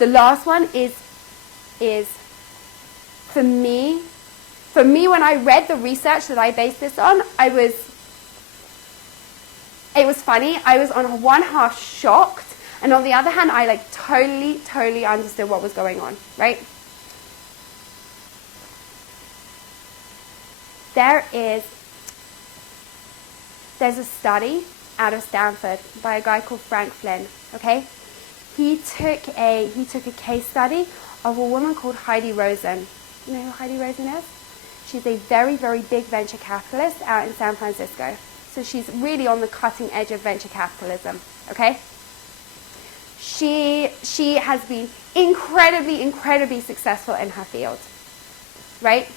The last one is for me, when I read the research that I based this on, it was funny. I was on one half shocked, and on the other hand, I like totally understood what was going on, right? There's a study out of Stanford by a guy called Frank Flynn, okay? He took a case study of a woman called Heidi Rosen. You know who Heidi Rosen is? She's a very, very big venture capitalist out in San Francisco. So she's really on the cutting edge of venture capitalism, okay? She has been incredibly successful in her field, right?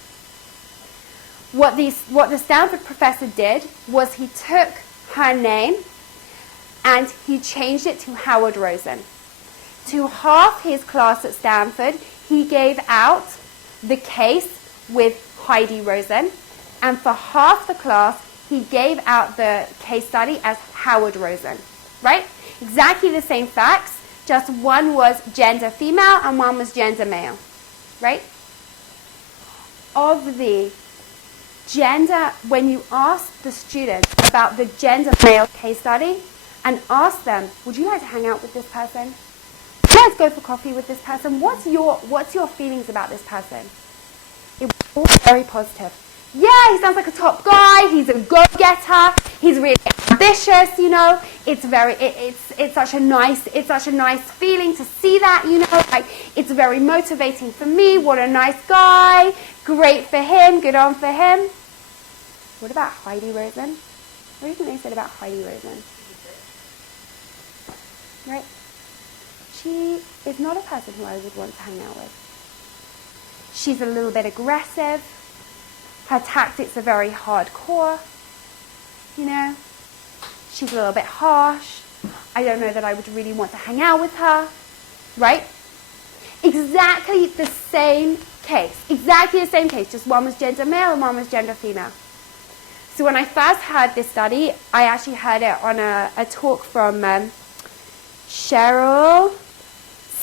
What the Stanford professor did was he took her name and he changed it to Howard Rosen. To half his class at Stanford, he gave out the case with Heidi Rosen, and for half the class, he gave out the case study as Howard Rosen, right? Exactly the same facts, just one was gender female and one was gender male, right? Of the gender, when you ask the students about the gender male case study and ask them, would you like to hang out with this person? Let's go for coffee with this person. What's your feelings about this person? It was all very positive. Yeah, he sounds like a top guy. He's a go-getter. He's really ambitious. You know, it's such a nice feeling to see that. You know, like it's very motivating for me. What a nice guy. Great for him. Good on for him. What about Heidi Rosen? What do you think they said about Heidi Rosen? Right? She is not a person who I would want to hang out with. She's a little bit aggressive. Her tactics are very hardcore. You know, she's a little bit harsh. I don't know that I would really want to hang out with her. Right? Exactly the same case. Exactly the same case. Just one was gender male and one was gender female. So when I first heard this study, I actually heard it on a talk from Sheryl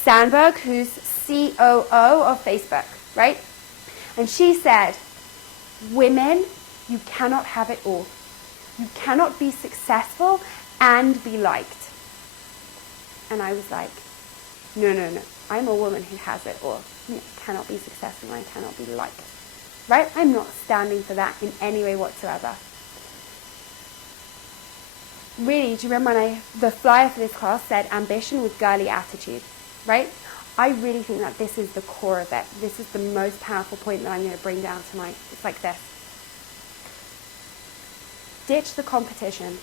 Sandberg, who's COO of Facebook, right? And she said, women, you cannot have it all. You cannot be successful and be liked. And I was like, no. I'm a woman who has it all. I cannot be successful and I cannot be liked. Right? I'm not standing for that in any way whatsoever. Really, do you remember when the flyer for this class said ambition with girly attitude? Right? I really think that this is the core of it. This is the most powerful point that I'm going to bring down tonight. It's like this. Ditch the competition.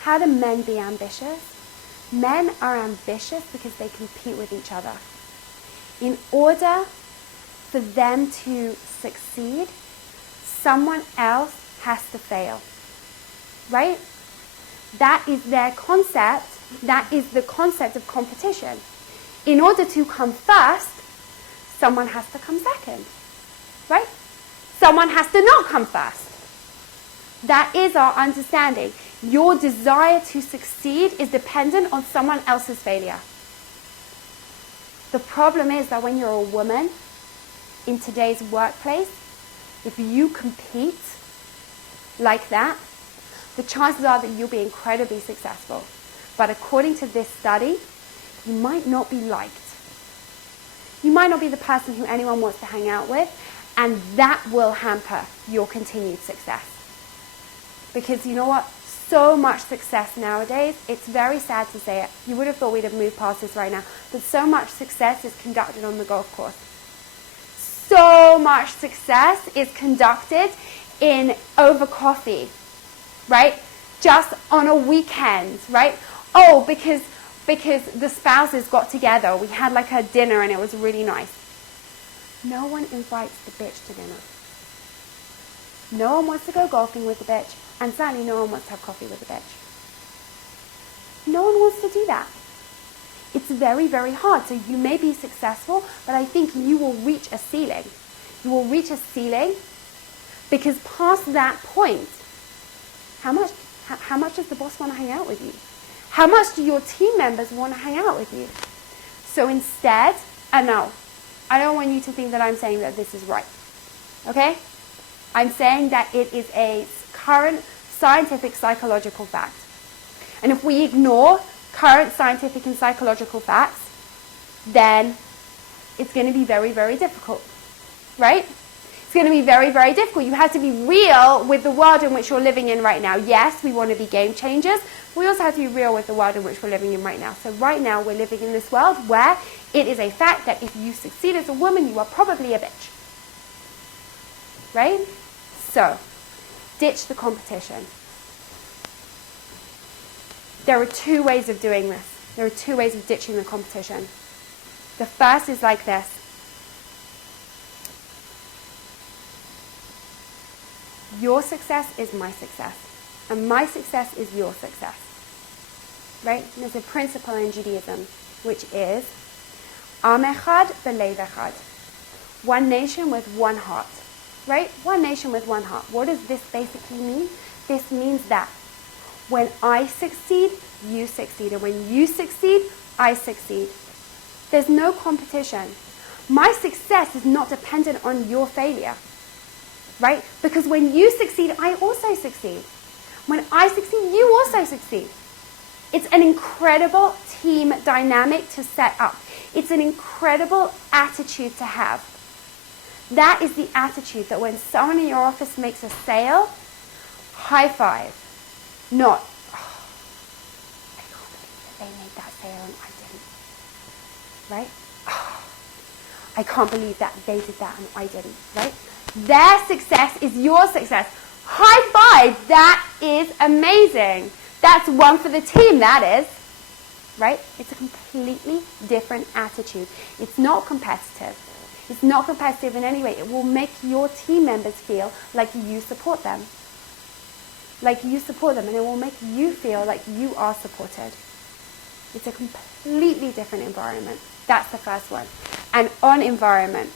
How do men be ambitious? Men are ambitious because they compete with each other. In order for them to succeed, someone else has to fail. Right? That is their concept. That is the concept of competition. In order to come first, someone has to come second. Right? Someone has to not come first. That is our understanding. Your desire to succeed is dependent on someone else's failure. The problem is that when you're a woman in today's workplace, if you compete like that, the chances are that you'll be incredibly successful. But according to this study, you might not be liked. You might not be the person who anyone wants to hang out with, and that will hamper your continued success. Because you know what? So much success nowadays, it's very sad to say it. You would have thought we'd have moved past this right now. But so much success is conducted on the golf course. So much success is conducted over coffee, right? Just on a weekend, right? Oh, because the spouses got together. We had like a dinner and it was really nice. No one invites the bitch to dinner. No one wants to go golfing with the bitch. And certainly no one wants to have coffee with the bitch. No one wants to do that. It's very, very hard. So you may be successful, but I think you will reach a ceiling. You will reach a ceiling because past that point, how much does the boss want to hang out with you? How much do your team members want to hang out with you? So instead, and no, I don't want you to think that I'm saying that this is right. Okay? I'm saying that it is a current scientific psychological fact. And if we ignore current scientific and psychological facts, then it's going to be very, very difficult. Right? It's going to be very, very difficult. You have to be real with the world in which you're living in right now. Yes, we want to be game changers. We also have to be real with the world in which we're living in right now. So right now we're living in this world where it is a fact that if you succeed as a woman, you are probably a bitch. Right? So, ditch the competition. There are two ways of doing this. There are two ways of ditching the competition. The first is like this. Your success is my success, and my success is your success. Right? There's a principle in Judaism, which is Am echad b'lev echad. One nation with one heart. Right? One nation with one heart. What does this basically mean? This means that when I succeed, you succeed. And when you succeed, I succeed. There's no competition. My success is not dependent on your failure. Right? Because when you succeed, I also succeed. When I succeed, you also succeed. It's an incredible team dynamic to set up. It's an incredible attitude to have. That is the attitude that when someone in your office makes a sale, high five. Not, oh, I can't believe that they made that sale and I didn't. Right? Oh, I can't believe that they did that and I didn't. Right? Their success is your success. High five. That is amazing. That's one for the team, that is. Right? It's a completely different attitude. It's not competitive. It's not competitive in any way. It will make your team members feel like you support them. Like you support them, and it will make you feel like you are supported. It's a completely different environment. That's the first one. And on environment.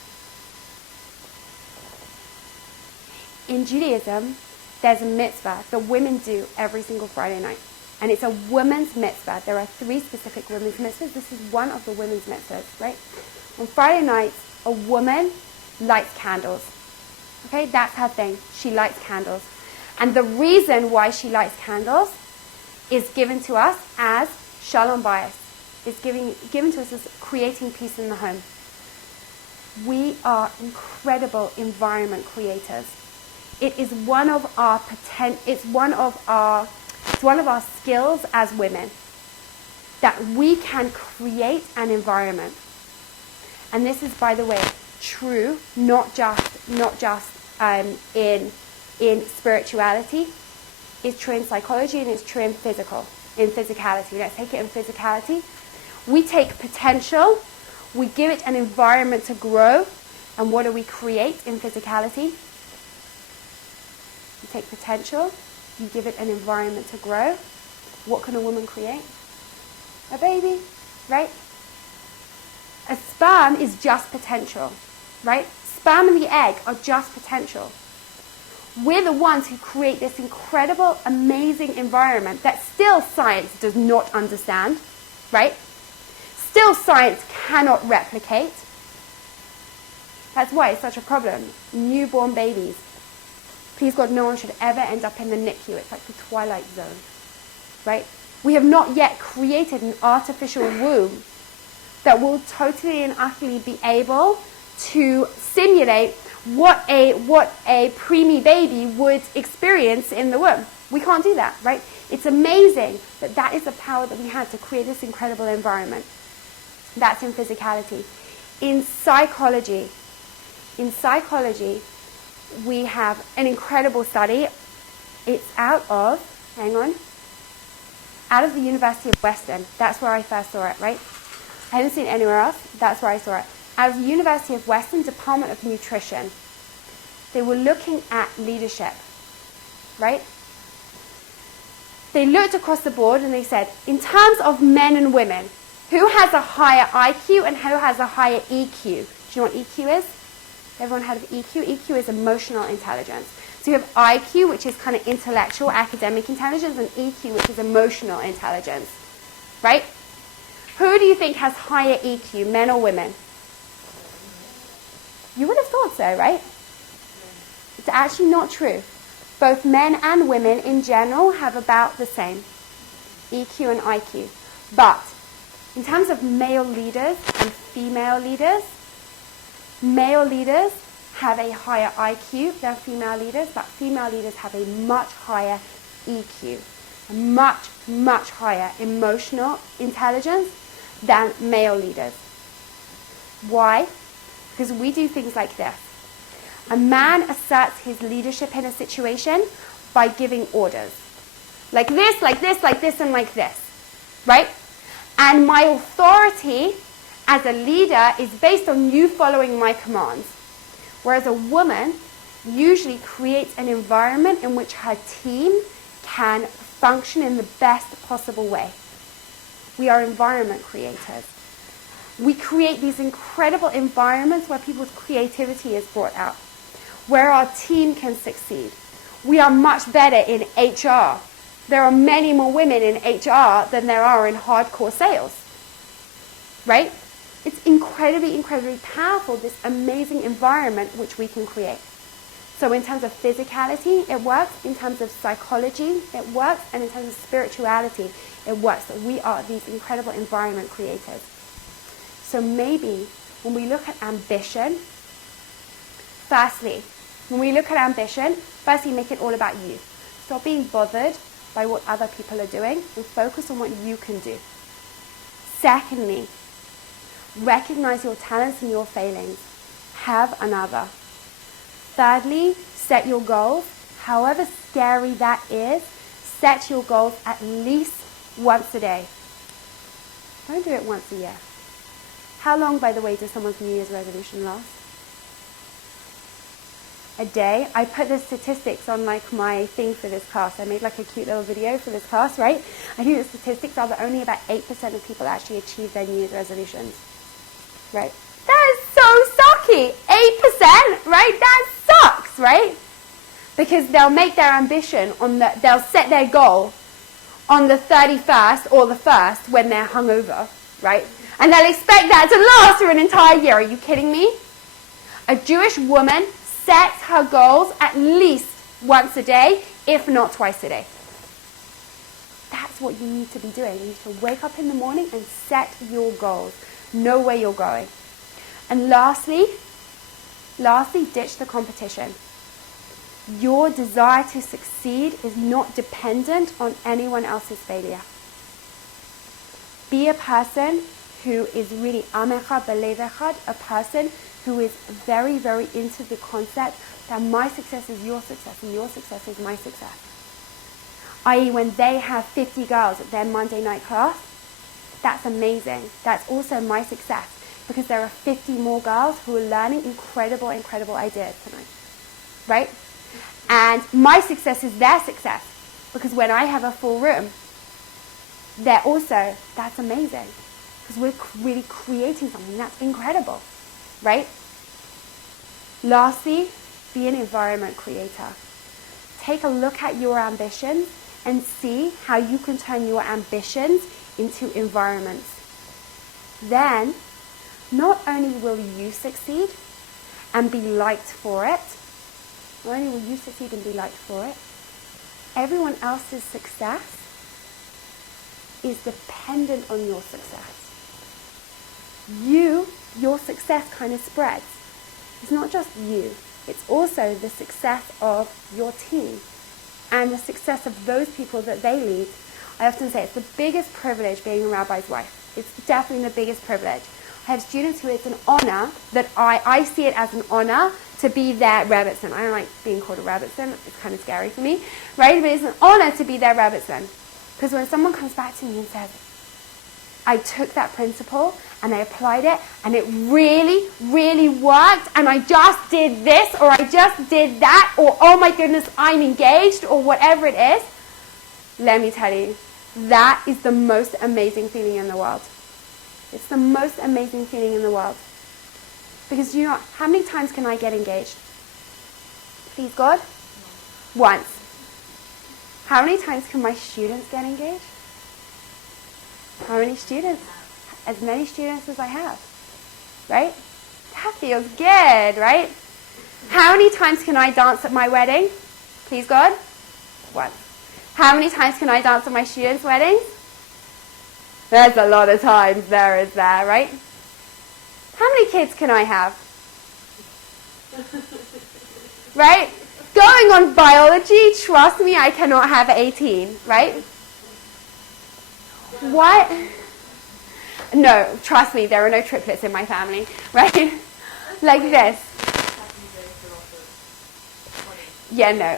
In Judaism, there's a mitzvah that women do every single Friday night. And it's a women's mitzvah. There are 3 specific women's mitzvahs. This is one of the women's mitzvahs, right? On Friday nights, a woman lights candles. Okay, that's her thing. She lights candles. And the reason why she lights candles is given to us as shalom bayis. It's given to us as creating peace in the home. We are incredible environment creators. It is one of our it's one of our skills as women, that we can create an environment. And this is, by the way, true not just in spirituality. It's true in psychology, and it's true in physicality. Let's take it in physicality. We take potential, we give it an environment to grow, and what do we create in physicality? You take potential, you give it an environment to grow. What can a woman create? A baby, right? A sperm is just potential, right? Sperm and the egg are just potential. We're the ones who create this incredible, amazing environment that still science does not understand, right? Still science cannot replicate. That's why it's such a problem. Newborn babies. Please God, no one should ever end up in the NICU. It's like the twilight zone, right? We have not yet created an artificial womb that will totally and utterly be able to simulate what a preemie baby would experience in the womb. We can't do that, right? It's amazing that that is the power that we had to create this incredible environment. That's in physicality. In psychology, we have an incredible study. It's out of the University of Western. That's where I first saw it, right? I haven't seen it anywhere else. That's where I saw it. Out of the University of Western Department of Nutrition. They were looking at leadership, right? They looked across the board and they said, in terms of men and women, who has a higher IQ and who has a higher EQ? Do you know what EQ is? Everyone heard of EQ? EQ is emotional intelligence. So you have IQ, which is kind of intellectual, academic intelligence, and EQ, which is emotional intelligence, right? Who do you think has higher EQ, men or women? You would have thought so, right? It's actually not true. Both men and women in general have about the same EQ and IQ. But in terms of male leaders and female leaders have a higher IQ than female leaders, but female leaders have a much higher EQ, a much, much higher emotional intelligence than male leaders. Why? Because we do things like this. A man asserts his leadership in a situation by giving orders. Like this, like this, like this, and like this. Right? And my authority as a leader is based on you following my commands. Whereas a woman usually creates an environment in which her team can function in the best possible way. We are environment creators. We create these incredible environments where people's creativity is brought out, where our team can succeed. We are much better in HR. There are many more women in HR than there are in hardcore sales. Right? It's incredibly, incredibly powerful, this amazing environment which we can create. So in terms of physicality, it works. In terms of psychology, it works. And in terms of spirituality, it works. So we are these incredible environment creators. So maybe when we look at ambition, firstly, make it all about you. Stop being bothered by what other people are doing and focus on what you can do. Secondly, recognize your talents and your failings. Have another. Thirdly, set your goals. However scary that is, set your goals at least once a day. Don't do it once a year. How long, by the way, does someone's New Year's resolution last? A day. I put the statistics on like my thing for this class. I made like a cute little video for this class, right? I think the statistics are that only about 8% of people actually achieve their New Year's resolutions. Right? That is so sucky. 8%, right? That sucks, right? Because they'll make their ambition they'll set their goal on the 31st or the 1st when they're hungover, right? And they'll expect that to last for an entire year. Are you kidding me? A Jewish woman sets her goals at least once a day, if not twice a day. That's what you need to be doing. You need to wake up in the morning and set your goals. Know where you're going. And lastly, ditch the competition. Your desire to succeed is not dependent on anyone else's failure. Be a person who is really amecha belevechad, a person who is very, very into the concept that my success is your success and your success is my success. I.e., when they have 50 girls at their Monday night class, that's amazing. That's also my success because there are 50 more girls who are learning incredible, incredible ideas tonight. Right? And my success is their success because when I have a full room, that's amazing because we're really creating something that's incredible. Right? Lastly, be an environment creator. Take a look at your ambitions and see how you can turn your ambitions into environments. Then, not only will you succeed and be liked for it, everyone else's success is dependent on your success. Your success kind of spreads. It's not just you, it's also the success of your team and the success of those people that they lead. I often say it's the biggest privilege being a rabbi's wife. It's definitely the biggest privilege. I have students who it's an honor that I see it as an honor to be their Rebbitzin. I don't like being called a Rebbitzin. It's kind of scary for me, right? But it's an honor to be their Rebbitzin. Because when someone comes back to me and says, I took that principle and I applied it and it really, really worked and I just did this or I just did that or oh my goodness, I'm engaged or whatever it is, let me tell you, that is the most amazing feeling in the world. It's the most amazing feeling in the world. Because you know, how many times can I get engaged? Please God? Once. How many times can my students get engaged? How many students? as many students as I have, right? That feels good, right? How many times can I dance at my wedding? Please, God? Once. How many times can I dance at my students' weddings? There's a lot of times there is there, right? How many kids can I have? Right? Going on biology, trust me, I cannot have 18, right? What? No, trust me, there are no triplets in my family, right? Like this. Yeah, no.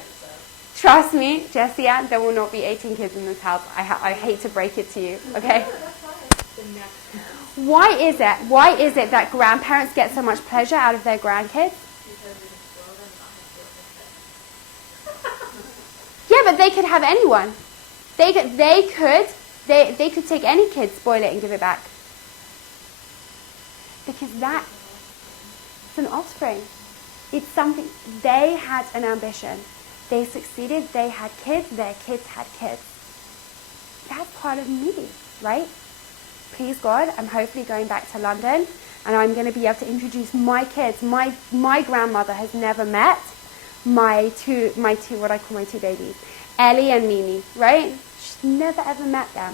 Trust me, Jessia, there will not be 18 kids in this house. I hate to break it to you, okay? Why is it? Why is it that grandparents get so much pleasure out of their grandkids? Yeah, but they could have anyone. They could take any kid, spoil it, and give it back. Because that's an offspring. It's something, they had an ambition. They succeeded, they had kids, their kids had kids. That's part of me, right? Please God, I'm hopefully going back to London and I'm going to be able to introduce my kids. My grandmother has never met my two, what I call my two babies, Ellie and Mimi, right? She's never ever met them.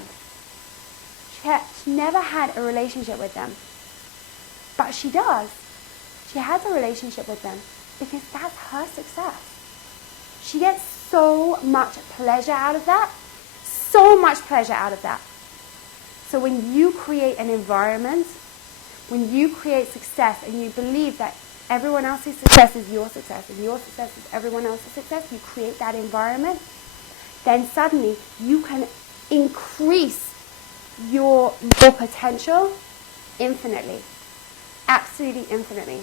She never had a relationship with them. But she does. She has a relationship with them because that's her success. She gets so much pleasure out of that. So much pleasure out of that. So when you create an environment, when you create success and you believe that everyone else's success is your success and your success is everyone else's success, you create that environment, then suddenly you can increase your potential infinitely. Absolutely infinitely.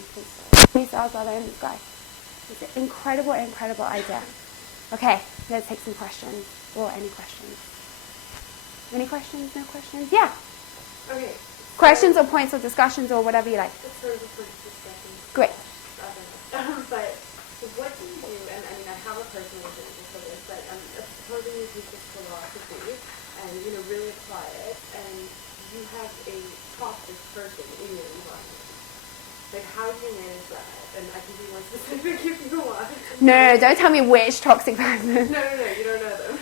How stars are there in the sky? It's an incredible, incredible idea. Okay, let's take some questions. Or any questions. Any questions? No questions? Yeah. Okay. Questions or points or discussions or whatever you like. It's sort of a quick discussion. Great. But what do you do, and I mean I have a personal example for this, but supposing you take this philosophy and really apply it, and you have a toxic person in your environment. Like, how do you manage that? And I can be more specific if you want. No, don't tell me which toxic person. No, you don't know them.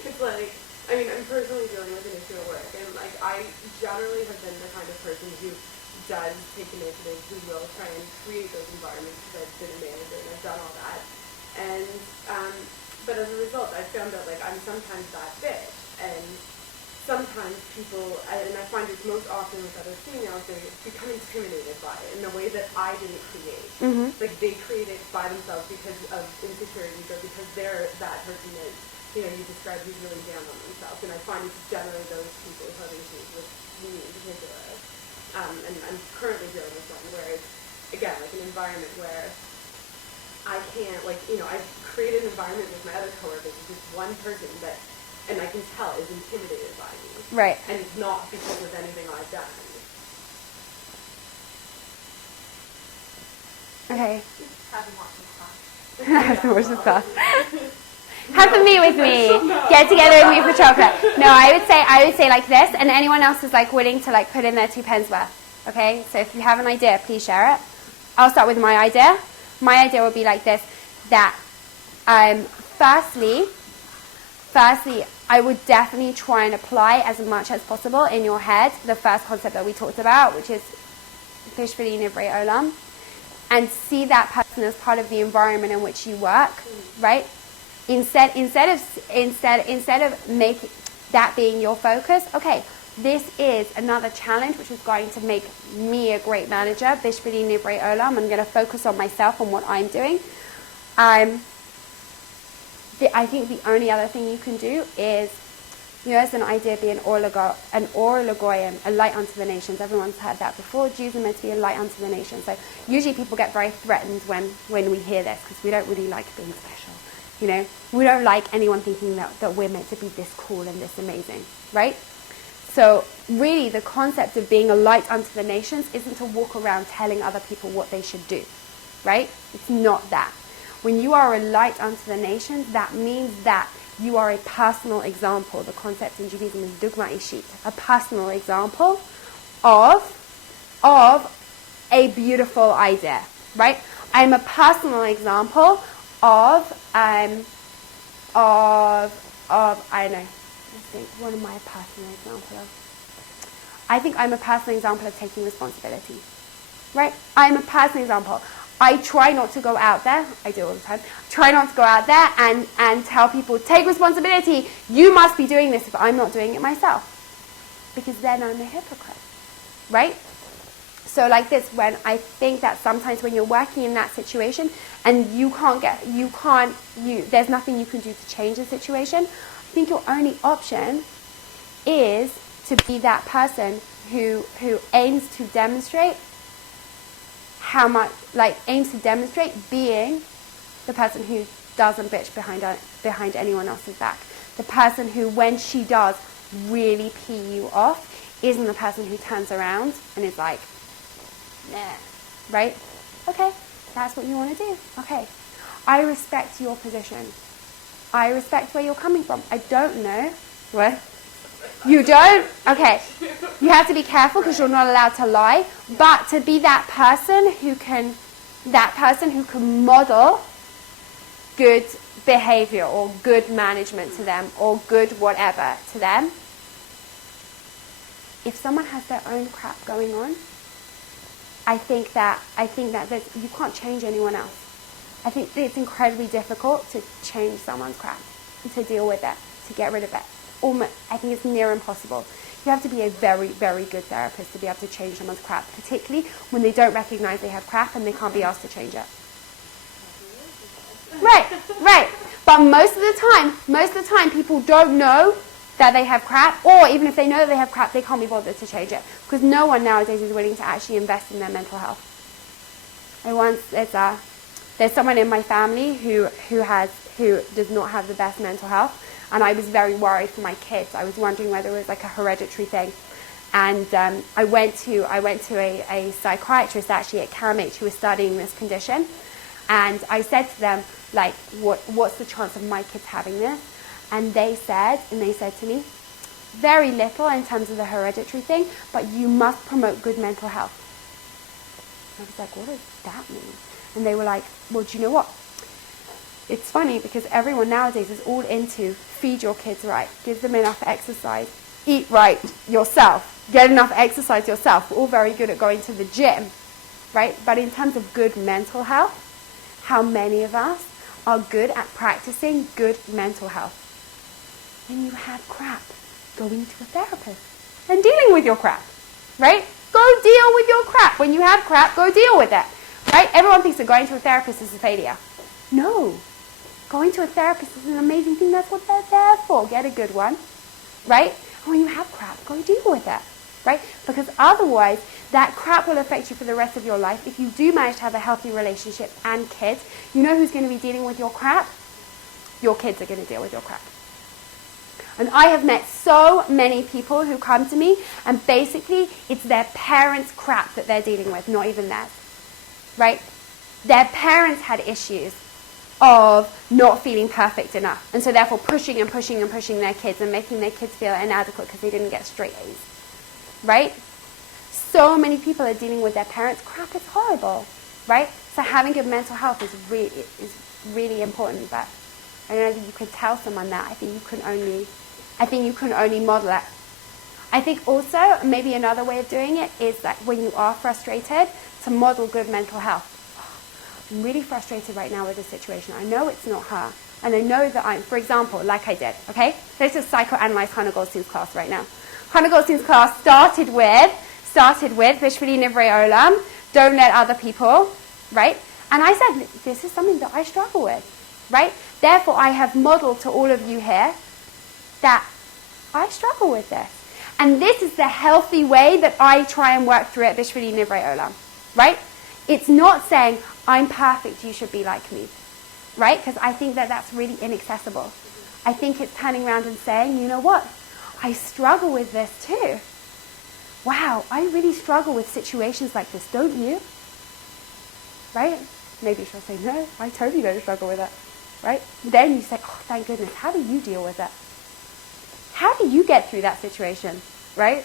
It's like, I mean, I'm personally dealing with an issue at work, and like, I generally have been the kind of person who does take initiative, who will try and create those environments because I've been a manager and I've done all that. And, but as a result, I've found that, like, I'm sometimes that bitch, and sometimes people, and I find it's most often with other females, they become intimidated by it in a way that I didn't create. Mm-hmm. Like, they create it by themselves because of insecurities or because they're that person that, you described who's really down on themselves. And I find it's generally those people who have issues with me in particular. And I'm currently dealing with one where it's, again, like an environment where I can't, like, I've created an environment with my other coworkers, with just one person that, and I can tell, is intimidated by me. Right. And it's not because of anything I've done. Okay. Have them watch this class. Have to watch this class. Have a meet with me. Get together with me for chocolate. No, I would say like this, and anyone else is like willing to like put in their 2 pence worth. Okay? So if you have an idea, please share it. I'll start with my idea. My idea would be like this, that firstly, I would definitely try and apply as much as possible in your head the first concept that we talked about, which is fish for the Nivrei Olam, and see that person as part of the environment in which you work, right? Instead of making that being your focus, okay, this is another challenge which is going to make me a great manager. Bishvili Nivrei Olam. I'm going to focus on myself and what I'm doing. I think the only other thing you can do is, as an idea, be an or lagoyim, a light unto the nations. Everyone's heard that before. Jews are meant to be a light unto the nations. So usually people get very threatened when we hear this because we don't really like being special. We don't like anyone thinking that we're meant to be this cool and this amazing, right? So really the concept of being a light unto the nations isn't to walk around telling other people what they should do, right? It's not that. When you are a light unto the nations, that means that You are a personal example. The concept in Judaism is dugma ishit, a personal example of a beautiful idea, right? I'm a personal example of I don't know. Let's think. What am I a personal example of? I think I'm a personal example of taking responsibility, right? I'm a personal example. I try not to go out there. I do all the time. Try not to go out there and tell people, take responsibility. You must be doing this if I'm not doing it myself, because then I'm a hypocrite, right? So like this, when I think that sometimes when you're working in that situation and there's nothing you can do to change the situation, I think your only option is to be that person who aims to demonstrate being the person who doesn't bitch behind anyone else's back. The person who, when she does really pee you off, isn't the person who turns around and is like, nah, right? Okay, that's what you want to do. Okay, I respect your position. I respect where you're coming from. I don't know. What? You don't? Okay. You have to be careful because you're not allowed to lie. But to be that person who can model good behavior or good management to them or good whatever to them. If someone has their own crap going on, I think that you can't change anyone else. I think it's incredibly difficult to change someone's crap, to deal with it, to get rid of it. I think it's near impossible. You have to be a very, very good therapist to be able to change someone's crap, particularly when they don't recognize they have crap and they can't be asked to change it. Right. But most of the time, people don't know that they have crap, or even if they know that they have crap, they can't be bothered to change it, because no one nowadays is willing to actually invest in their mental health. There's someone in my family who does not have the best mental health, and I was very worried for my kids. I was wondering whether it was like a hereditary thing. And I went to a psychiatrist actually at CAMH who was studying this condition. And I said to them, like, what's the chance of my kids having this? And they said to me, very little in terms of the hereditary thing, but you must promote good mental health. I was like, what does that mean? And they were like, well, do you know what? It's funny because everyone nowadays is all into feed your kids right, give them enough exercise, eat right yourself, get enough exercise yourself. We're all very good at going to the gym, right? But in terms of good mental health, how many of us are good at practicing good mental health? When you have crap, going to a therapist and dealing with your crap, right? Go deal with your crap. When you have crap, go deal with it, right? Everyone thinks that going to a therapist is a failure. No. Going to a therapist is an amazing thing. That's what they're there for. Get a good one, right? And when you have crap, go deal with it, right? Because otherwise, that crap will affect you for the rest of your life. If you do manage to have a healthy relationship and kids, you know who's going to be dealing with your crap? Your kids are going to deal with your crap. And I have met so many people who come to me and basically it's their parents' crap that they're dealing with, not even theirs, right? Their parents had issues of not feeling perfect enough, and so therefore pushing their kids and making their kids feel inadequate because they didn't get straight A's, right? So many people are dealing with their parents' crap. It's horrible, right? So having good mental health is really important. But I don't know that you could tell someone that. I think you can only model it. I think also maybe another way of doing it is that when you are frustrated, to model good mental health. I'm really frustrated right now with this situation. I know it's not her. And I know that for example, like I did, okay? Let's just psychoanalyze Hannah Goldstein's class right now. Hannah Goldstein's class started with Bishvili Nivrei Olam, don't let other people, right? And I said, this is something that I struggle with, right? Therefore, I have modeled to all of you here that I struggle with this. And this is the healthy way that I try and work through it, Bishvili Nivrei Olam, right? It's not saying, I'm perfect, you should be like me, right? Because I think that that's really inaccessible. I think it's turning around and saying, you know what? I struggle with this too. Wow, I really struggle with situations like this, don't you? Right? Maybe she'll say, no, I totally don't struggle with it. right? Then you say, oh, thank goodness. How do you deal with it? How do you get through that situation, right?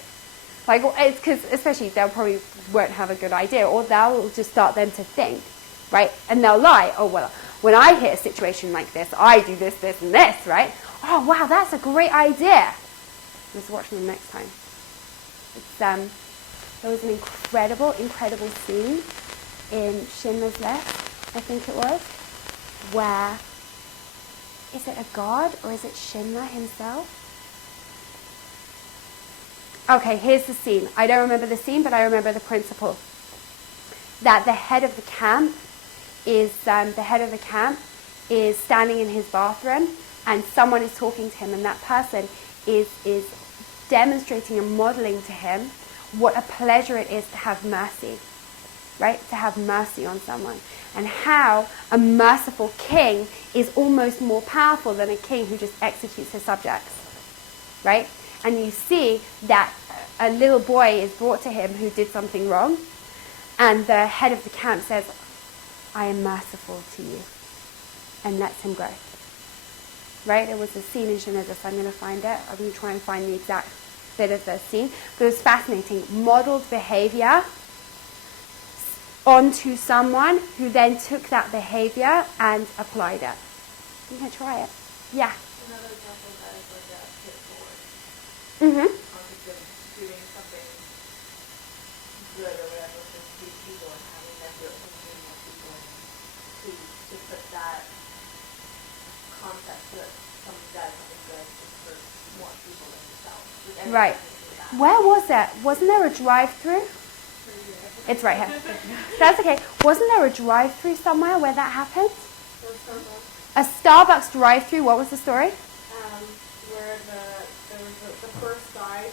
Like, it's because, especially, they'll probably won't have a good idea, or they'll just start them to think, right? And they'll lie. Oh, well, when I hit a situation like this, I do this, this, and this, right? Oh, wow, that's a great idea. Let's watch them next time. There was an incredible, incredible scene in Schindler's List, I think it was, where, is it a god or is it Schindler himself? Okay, here's the scene. I don't remember the scene, but I remember the principle. That the head of the camp is standing in his bathroom, and someone is talking to him, and that person is demonstrating and modeling to him what a pleasure it is to have mercy, right? To have mercy on someone, and how a merciful king is almost more powerful than a king who just executes his subjects, right? And you see that a little boy is brought to him who did something wrong, and the head of the camp says, I am merciful to you, and lets him go. Right? There was a scene in Schindler's List. I'm going to find it. I'm going to try and find the exact bit of the scene. But it was fascinating. Modeled behavior onto someone who then took that behavior and applied it. You can try it. Yeah. Another example of that is like a pit forward. Mm-hmm. Doing something good or whatever for these people and having them do it for many more people, to put that concept that something bad, something good is for more people than yourself. Right. Where was it? Wasn't there a drive-through? It's right here. That's okay. Wasn't there a drive-through somewhere where that happened? A Starbucks drive-through. What was the story? Where there was the first guy, he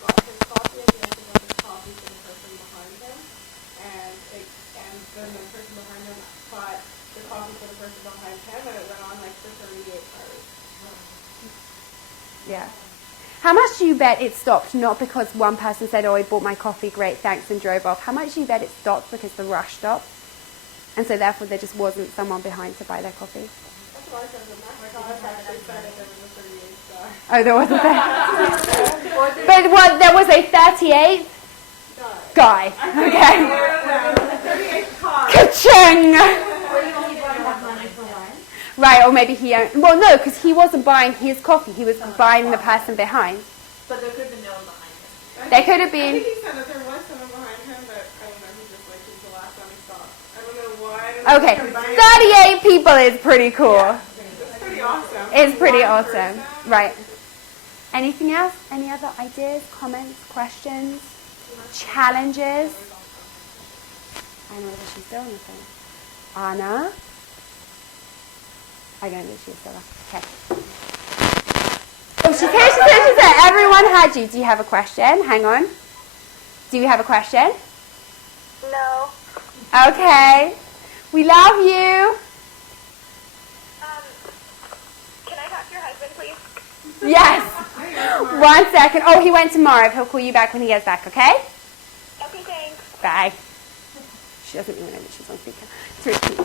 got his coffee and he had to got his coffee from the person behind him, and then the person behind him got the coffee for the person behind him, and it went on like for 38 hours. Yeah. How much do you bet it stopped? Not because one person said, oh, I bought my coffee, great, thanks, and drove off. How much do you bet it stopped because the rush stopped? And so therefore there just wasn't someone behind to buy their coffee? That's what I said. My class actually said that there was a 38 star. Oh, there wasn't there? But what, there was a 38th guy. Okay. 38 car. Ka-ching! Or you only bought enough money for one. Right, or maybe he owned... Well, no, because he wasn't buying his coffee. He was buying the person behind. But there could have been no one behind him. They could have been... I think he said that there was someone behind him, but I don't know, he just like he's the last one he stopped. I don't know why. Okay, 38 people is pretty cool. Yeah, it's pretty awesome. It's pretty One awesome. person. Right. Anything else? Any other ideas, comments, questions, challenges? I know whether she's still on the phone. Anna? I don't know if she's still on. Okay. Oh, she's here. Everyone had you. Do you have a question? Hang on. Do you have a question? No. Okay. We love you. Can I talk to your husband, please? Yes. 1 second. Oh, he went tomorrow. He'll call you back when he gets back, okay? Okay, thanks. Bye. She doesn't even know that she's on speaker. It's repeat.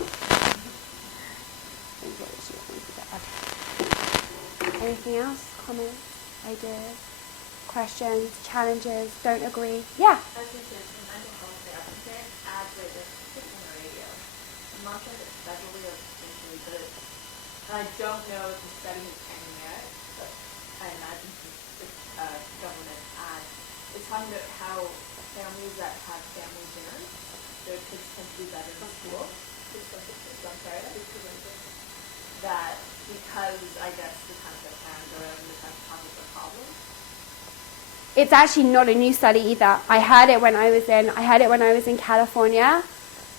Okay. Anything else? Comments? Ideas? Questions? Challenges? Don't agree? Yeah. I was going to say, for mental health day, I've been hearing ads lately, particularly on the radio. I'm not sure if it's federally or provincially, but and I don't know if the study has any merit, but I imagine it's a government ad. It's talking about how families that have family dinners, their kids tend to do better in school. That because, I guess, the kind of parents or whatever, the kind of causes the problem. It's actually not a new study either. I heard it when I was in California,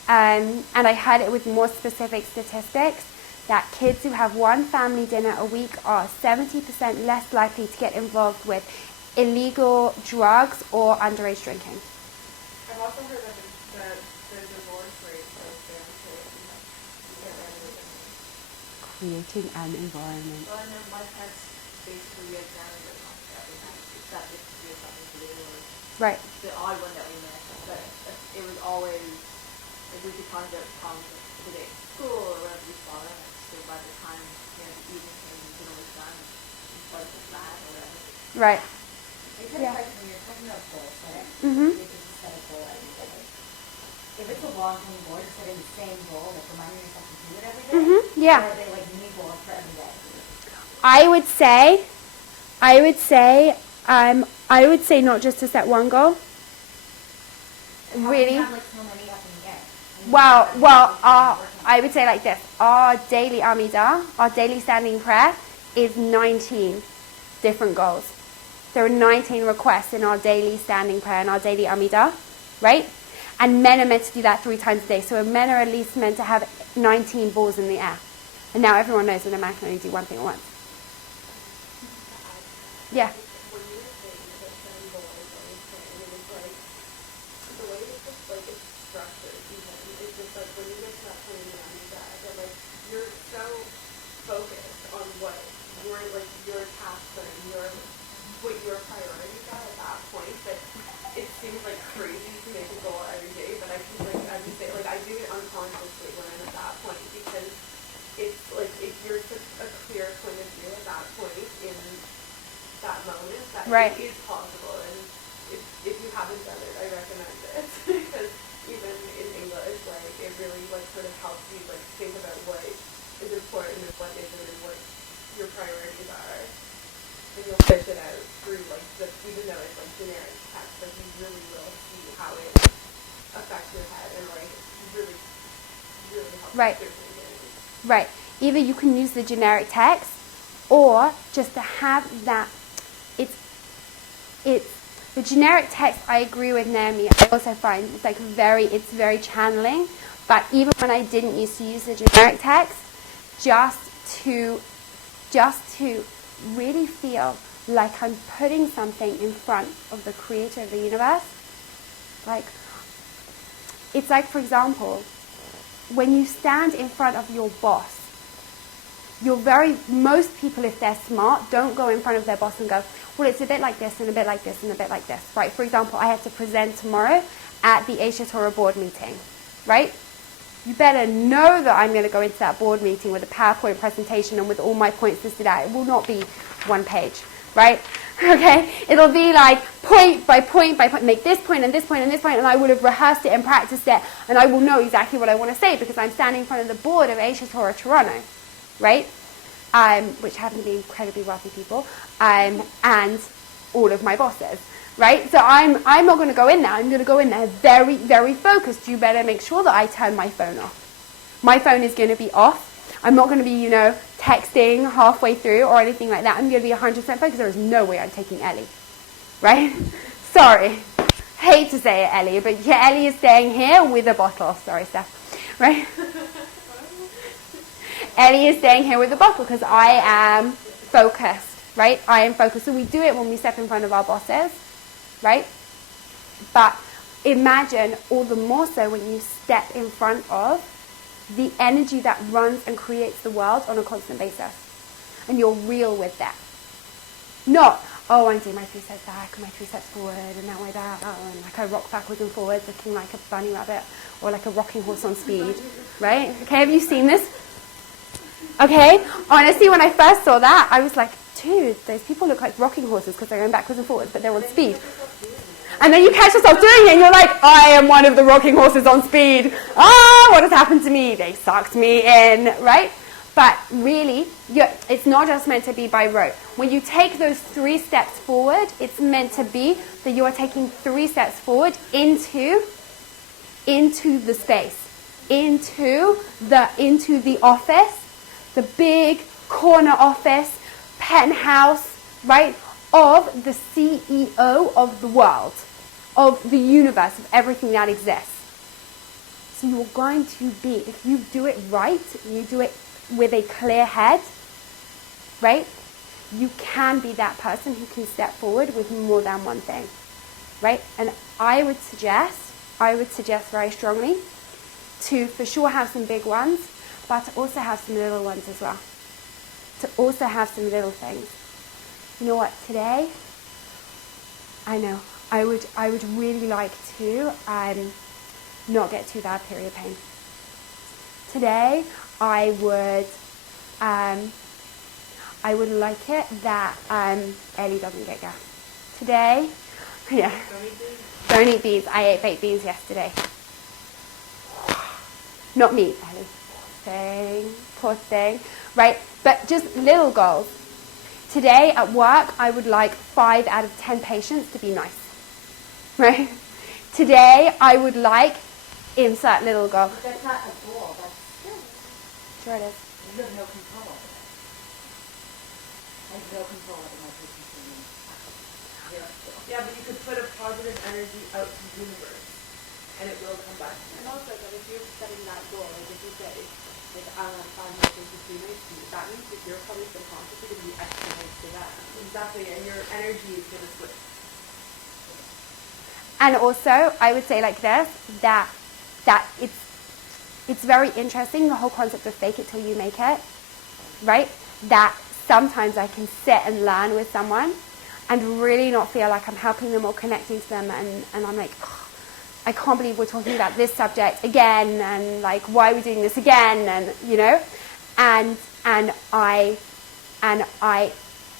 and I heard it with more specific statistics that kids who have one family dinner a week are 70% less likely to get involved with illegal drugs or underage drinking. I've also heard that the divorce rate goes down too. Creating an environment. Well, I know my parents basically examined it on every night. That just to do something to do or Right. the odd one that we missed. But it was always, like we could talk about problems with today at school or whatever we saw them. It's so by the time the evening came and dinner was done, it wasn't that or whatever. Right. I said Yeah. like when you're talking about goal setting, Mhm. you just set a goal every day. If it's a long-term goal, you're setting the same goal, like reminding yourself to do it every day. Mhm. Yeah. Or are they like mini goals for every day? I would say, I would say not just to set one goal. And how Really? can you have like so many up in the air? And Well, you well, have to keep working. I would say like this. Our daily Amida, our daily standing prayer is 19 different goals. There are 19 requests in our daily standing prayer and our daily Amida, right? And men are meant to do that 3 times a day. So men are at least meant to have 19 balls in the air. And now everyone knows that a man can only do one thing at once. Yeah. When you were saying about setting goals, I was saying it was like the way it's just like it's structured even. It's just like when you get to that point in your undergrad that like you're so focused on what your tasks are and what your priorities are at that point that it seems like crazy to make a goal every day, but I feel like as you say, like I do it unconsciously when I'm at that point because it's like if you're such a clear point of view at that point in that moment that Right. it is possible, and if you haven't done it, I recommend it because even in English, like it really like sort of helps you like think about what is important and what isn't and what your priorities are, and you'll fish it out through like even though it's like generic text, like you really will see how it affects your head and like really helps Right. with your thinking. Right. Either you can use the generic text or just to have that. It's the generic text. I agree with Naomi. I also find it's like it's very channeling. But even when I didn't used to use the generic text, just to really feel like I'm putting something in front of the creator of the universe. Like, it's like, for example, when you stand in front of your boss, most people, if they're smart, don't go in front of their boss and go, well, it's a bit like this and a bit like this and a bit like this, right? For example, I have to present tomorrow at the Asia Torah board meeting, right? You better know that I'm going to go into that board meeting with a PowerPoint presentation and with all my points listed out. It will not be one page, right? Okay? It'll be like point by point by point, make this point and this point and this point, and I would have rehearsed it and practiced it, and I will know exactly what I want to say because I'm standing in front of the board of Asia Torah Toronto, right? Which happen to be incredibly wealthy people, and all of my bosses, right? So I'm not going to go in there. I'm going to go in there very, very focused. You better make sure that I turn my phone off. My phone is going to be off. I'm not going to be, texting halfway through or anything like that. I'm going to be 100% focused. There is no way I'm taking Ellie, right? Sorry. Hate to say it, Ellie, but yeah, Ellie is staying here with a bottle. Sorry, Steph, right? Ellie is staying here with a bottle because I am focused, right? I am focused. So we do it when we step in front of our bosses, right? But imagine all the more so when you step in front of the energy that runs and creates the world on a constant basis. And you're real with that. Not, oh, I'm doing my 3 steps back and my 3 steps forward and now I down and like I rock backwards and forwards looking like a bunny rabbit or like a rocking horse on speed, right? Okay, have you seen this? Okay, honestly, when I first saw that, I was like, dude, those people look like rocking horses because they're going backwards and forwards, but they're on speed. And then you catch yourself doing it and you're like, I am one of the rocking horses on speed. Ah, what has happened to me? They sucked me in, right? But really, it's not just meant to be by rote. When you take those 3 steps forward, it's meant to be that you are taking 3 steps forward into the space, into the office, the big corner office, penthouse, right, of the CEO of the world, of the universe, of everything that exists. So you're going to be, if you do it right, you do it with a clear head, right, you can be that person who can step forward with more than one thing, right? And I would suggest very strongly to for sure have some big ones, but to also have some little ones as well. To also have some little things. You know what, today, I know, I would really like to not get too bad period pain. Today, I would I would like it that Ellie doesn't get gas. Today, yeah. Don't eat beans. I ate baked beans yesterday. Not me, Ellie. Poor thing. Right? But just little goals. Today at work, I would like 5 out of 10 patients to be nice. Right? Today, I would like insert little goal. But that's not a goal. That's Sure it is. you have no control over it. I have no control over my patient's feelings. Zero. Yeah, but you could put a positive energy out to the universe, and it will come back. And also, that if you're setting that goal, like if you say, like, I want to find my patients to be nice to you, that means that you're probably subconsciously going to be extra nice to them. Exactly, and your energy is going to switch. And also, I would say like this, that it's very interesting, the whole concept of fake it till you make it, right? That sometimes I can sit and learn with someone and really not feel like I'm helping them or connecting to them, and I'm like, oh, I can't believe we're talking about this subject again, and like, why are we doing this again, and you know, and I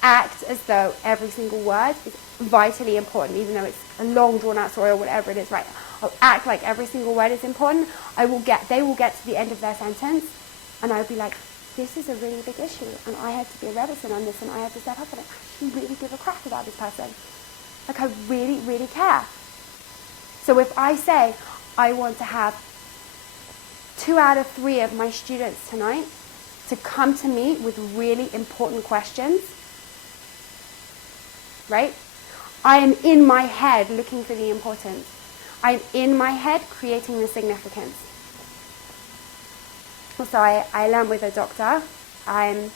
act as though every single word is vitally important, even though it's a long drawn out story or whatever it is, right? I'll act like every single word is important. They will get to the end of their sentence, and I'll be like, this is a really big issue, and I had to be a reticent on this, and I had to step up and actually really give a crap about this person. Like, I really, really care. So if I say, I want to have 2 out of 3 of my students tonight to come to me with really important questions, right? I am in my head looking for the importance. I'm in my head creating the significance. So I learned with a doctor. I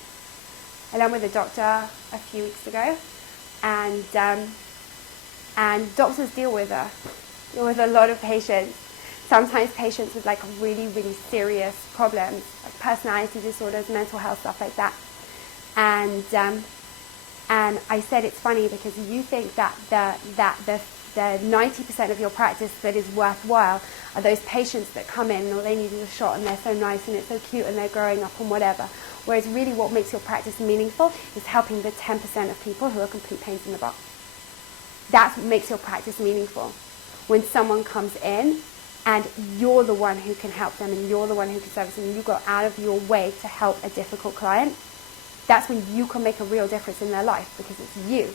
learned with a doctor a few weeks ago, and doctors deal with a lot of patients. Sometimes patients with like really, really serious problems, like personality disorders, mental health, stuff like that. And I said it's funny because you think that the 90% of your practice that is worthwhile are those patients that come in and all they need is a shot and they're so nice and it's so cute and they're growing up and whatever. Whereas really what makes your practice meaningful is helping the 10% of people who are complete pains in the butt. That's what makes your practice meaningful. When someone comes in and you're the one who can help them and you're the one who can service them and you go out of your way to help a difficult client, that's when you can make a real difference in their life because it's you.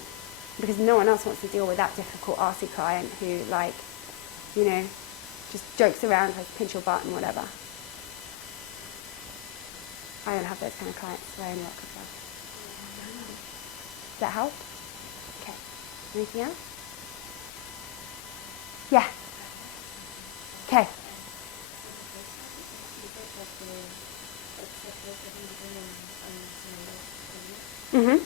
Because no one else wants to deal with that difficult arsey client who, like, you know, just jokes around, like, pinch your butt and whatever. I don't have those kind of clients, so I only work with them. Does that help? Okay. Anything else? Yeah. Okay. Mm-hmm.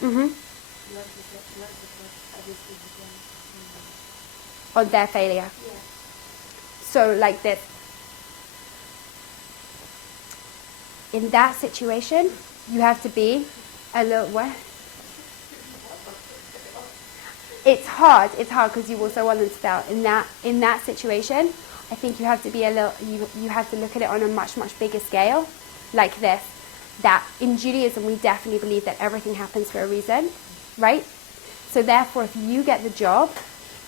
Mm-hmm. On their failure. Yeah. So like this. In that situation, you have to be a little what? It's hard because you also want them to fail. In that situation, I think you have to be a little. You have to look at it on a much bigger scale, like this. That in Judaism we definitely believe that everything happens for a reason, right? So therefore, if you get the job,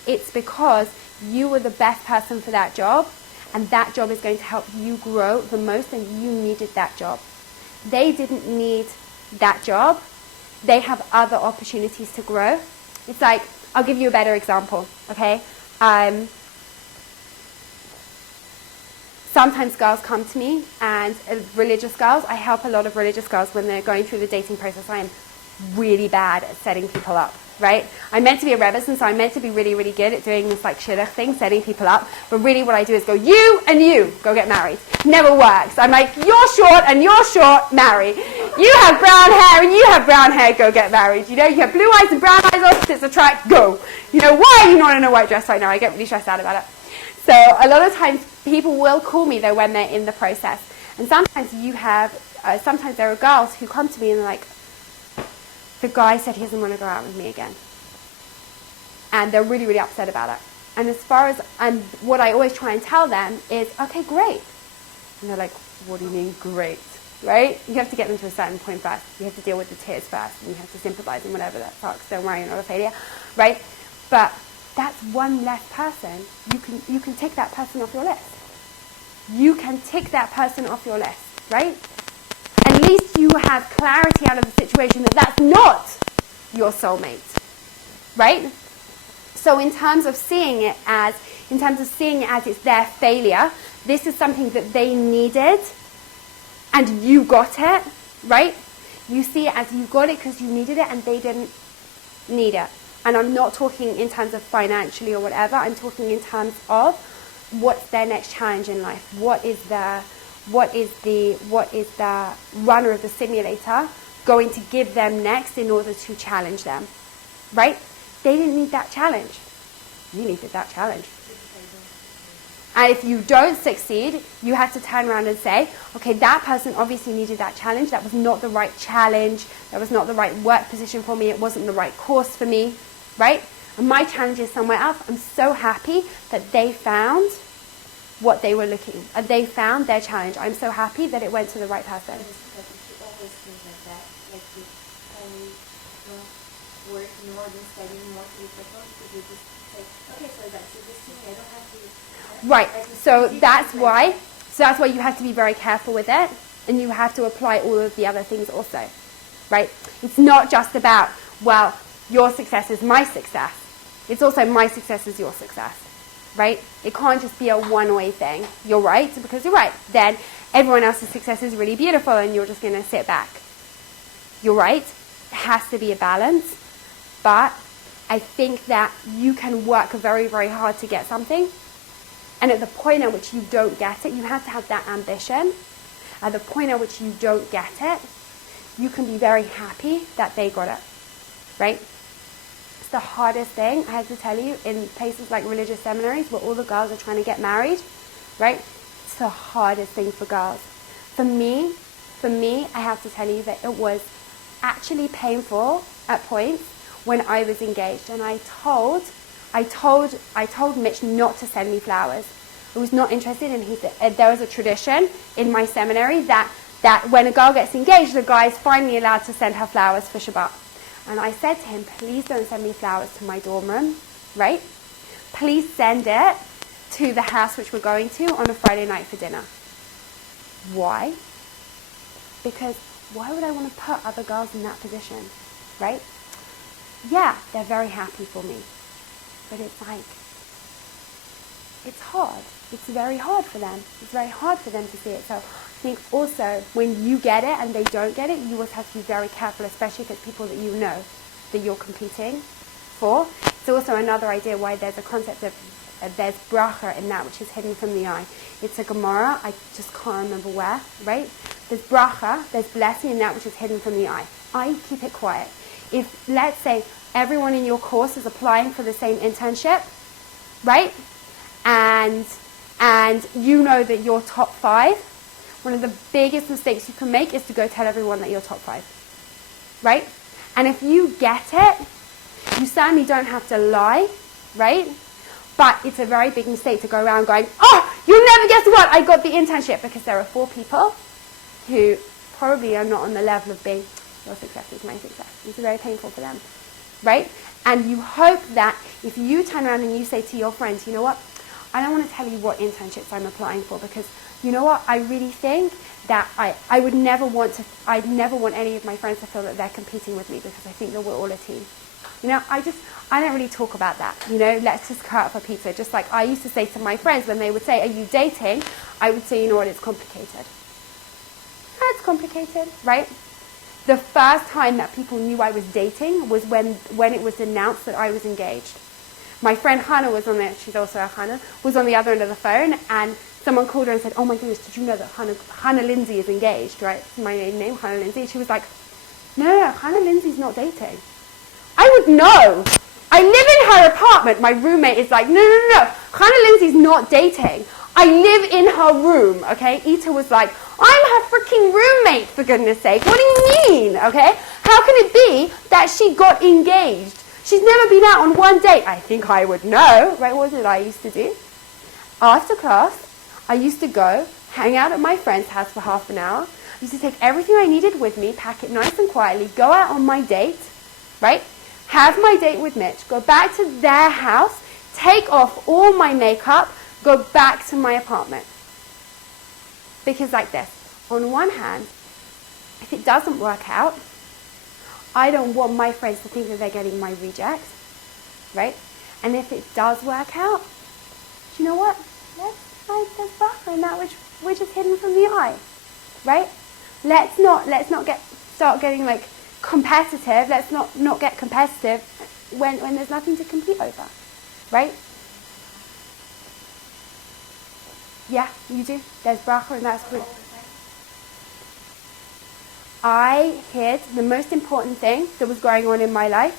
it's because you were the best person for that job, and that job is going to help you grow the most, and you needed that job. They didn't need that job. They have other opportunities to grow. It's like, I'll give you a better example, okay? Sometimes girls come to me, and religious girls, I help a lot of religious girls when they're going through the dating process. I am really bad at setting people up, right? I'm meant to be a rebbe, and so I'm meant to be really, really good at doing this like shidduch thing, setting people up. But really what I do is go, you and you, go get married. Never works. I'm like, you're short and you're short, marry. You have brown hair and you have brown hair, go get married. You know, you have blue eyes and brown eyes, opposites attract, go. You know, why are you not in a white dress right now? I get really stressed out about it. So a lot of times people will call me though when they're in the process. And sometimes you have, sometimes there are girls who come to me and they're like, the guy said he doesn't want to go out with me again. And they're really, really upset about it. And as far as, and what I always try and tell them is, okay, great. And they're like, what do you mean great? Right? You have to get them to a certain point first. You have to deal with the tears first, and you have to sympathize and whatever that sucks. Don't worry, you're not a failure, right? But that's one less person. You can tick that person off your list. You can tick that person off your list, right? At least you have clarity out of the situation that that's not your soulmate, right? So in terms of seeing it as it's their failure, this is something that they needed, and you got it, right? You see it as you got it because you needed it and they didn't need it. And I'm not talking in terms of financially or whatever. I'm talking in terms of what's their next challenge in life. What is the runner of the simulator going to give them next in order to challenge them, right? They didn't need that challenge. You needed that challenge. And if you don't succeed, you have to turn around and say, okay, that person obviously needed that challenge. That was not the right challenge. That was not the right work position for me. It wasn't the right course for me, right? And my challenge is somewhere else. I'm so happy that they found what they were looking at. They found their challenge. I'm so happy that it went to the right person. But you should always think like that. Like you only don't work more than studying more to be professional, because you just say, okay, so that's it. This to me, I don't have to. Right, so that's why you have to be very careful with it, and you have to apply all of the other things also, right? It's not just about, well, your success is my success. It's also my success is your success, right? It can't just be a one-way thing. You're right, because you're right. Then everyone else's success is really beautiful, and you're just going to sit back. You're right. It has to be a balance, but I think that you can work very, very hard to get something. And at the point at which you don't get it, you have to have that ambition. At the point at which you don't get it, you can be very happy that they got it, right? It's the hardest thing, I have to tell you, in places like religious seminaries where all the girls are trying to get married, right? It's the hardest thing for girls. For me, I have to tell you that it was actually painful at points when I was engaged, and I told Mitch not to send me flowers. I was not interested, and he said there was a tradition in my seminary that when a girl gets engaged, the guy is finally allowed to send her flowers for Shabbat. And I said to him, please don't send me flowers to my dorm room, right? Please send it to the house which we're going to on a Friday night for dinner. Why? Because why would I want to put other girls in that position, right? Yeah, they're very happy for me. But it's like, it's hard. It's very hard for them. It's very hard for them to see it. So I think also when you get it and they don't get it, you also have to be very careful, especially if it's people that you know that you're competing for. It's also another idea why there's a concept of, there's bracha in that which is hidden from the eye. It's a Gemara, I just can't remember where, right? There's bracha, there's blessing in that which is hidden from the eye. I keep it quiet. If, let's say, everyone in your course is applying for the same internship, right? And you know that you're top 5. One of the biggest mistakes you can make is to go tell everyone that you're top 5, right? And if you get it, you certainly don't have to lie, right? But it's a very big mistake to go around going, oh, you'll never guess what, I got the internship, because there are 4 people who probably are not on the level of being, your success is my success. It's very painful for them. Right? And you hope that if you turn around and you say to your friends, you know what, I don't want to tell you what internships I'm applying for, because you know what, I really think that I would never want any of my friends to feel that they're competing with me, because I think that we're all a team. You know, I don't really talk about that. You know, let's just go out for pizza. Just like I used to say to my friends when they would say, are you dating? I would say, you know what, it's complicated. It's complicated, right? The first time that people knew I was dating was when it was announced that I was engaged. My friend Hannah was on there, she's also a Hannah, was on the other end of the phone, and someone called her and said, oh my goodness, did you know that Hannah Lindsay is engaged, right? It's my name, Hannah Lindsay. She was like, no, Hannah Lindsay's not dating. I would know. I live in her apartment. My roommate is like, no. Hannah Lindsay's not dating. I live in her room, okay? Ita was like, I'm her freaking roommate, for goodness sake. What do you mean, okay? How can it be that she got engaged? She's never been out on one date. I think I would know, right? What did I used to do? After class, I used to go, hang out at my friend's house for half an hour. I used to take everything I needed with me, pack it nice and quietly, go out on my date, right? Have my date with Mitch, go back to their house, take off all my makeup, go back to my apartment. Because like this, on one hand, if it doesn't work out, I don't want my friends to think that they're getting my reject, right? And if it does work out, do you know what? There's buffer in that which is hidden from the eye, right? Let's not start getting like competitive. Let's not get competitive when there's nothing to compete over, right? Yeah, you do. There's bracha and that's good. I hid the most important thing that was going on in my life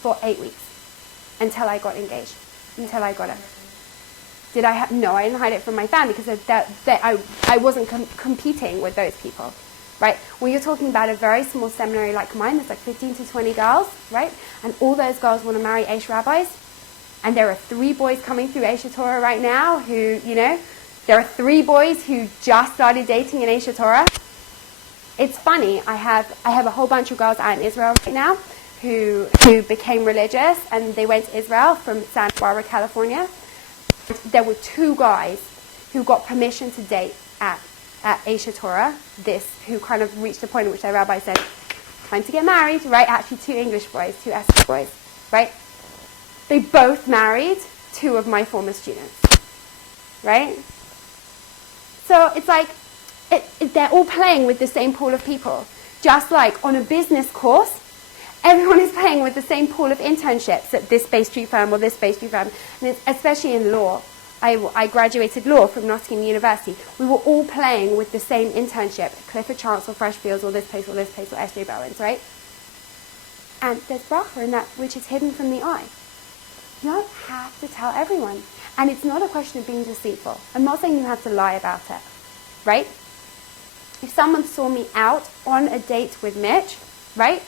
for 8 weeks until I got engaged, until I got it. Did I no, I didn't hide it from my family because I wasn't competing with those people, right? When you're talking about a very small seminary like mine, there's like 15 to 20 girls, right? And all those girls want to marry Aish rabbis. And there are 3 boys coming through Aish Torah right now who, there are 3 boys who just started dating in Aish Torah. It's funny, I have a whole bunch of girls out in Israel right now who became religious and they went to Israel from Santa Barbara, California. There were 2 guys who got permission to date at Aish Torah, who kind of reached the point at which their rabbi said, time to get married, right? Actually 2 English boys, 2 Esther boys, right? They both married 2 of my former students, right? So it's like, they're all playing with the same pool of people. Just like on a business course, everyone is playing with the same pool of internships at this Bay Street firm or this Bay Street firm. And especially in law. I graduated law from Nottingham University. We were all playing with the same internship, Clifford Chance or Freshfields or this place or SJ Bowens, right? And there's bracha in that which is hidden from the eye. You don't have to tell everyone. And it's not a question of being deceitful. I'm not saying you have to lie about it, right? If someone saw me out on a date with Mitch, right,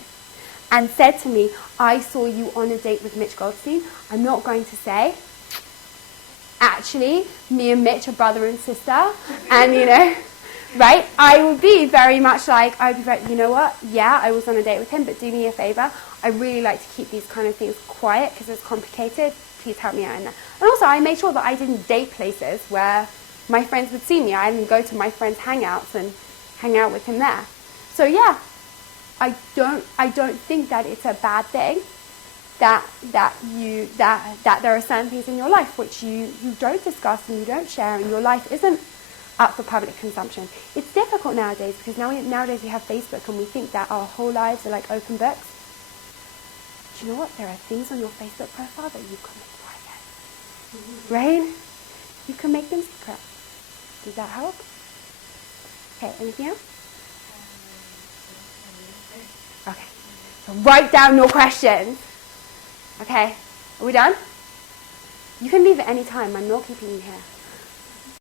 and said to me, I saw you on a date with Mitch Goldstein, I'm not going to say, actually, me and Mitch are brother and sister, and right? I would be very much like, you know what, yeah, I was on a date with him, but do me a favor, I really like to keep these kind of things quiet because it's complicated, please help me out in that. And also, I made sure that I didn't date places where my friends would see me. I didn't go to my friends' hangouts and hang out with him there. So yeah, I don't think that it's a bad thing that there are certain things in your life which you don't discuss and you don't share, and your life isn't up for public consumption. It's difficult nowadays because nowadays we have Facebook and we think that our whole lives are like open books. Do you know what? There are things on your Facebook profile that you can make private, right? You can make them secret. Does that help? Okay, anything else? Okay, so write down your questions. Okay, are we done? You can leave at any time. I'm not keeping you here.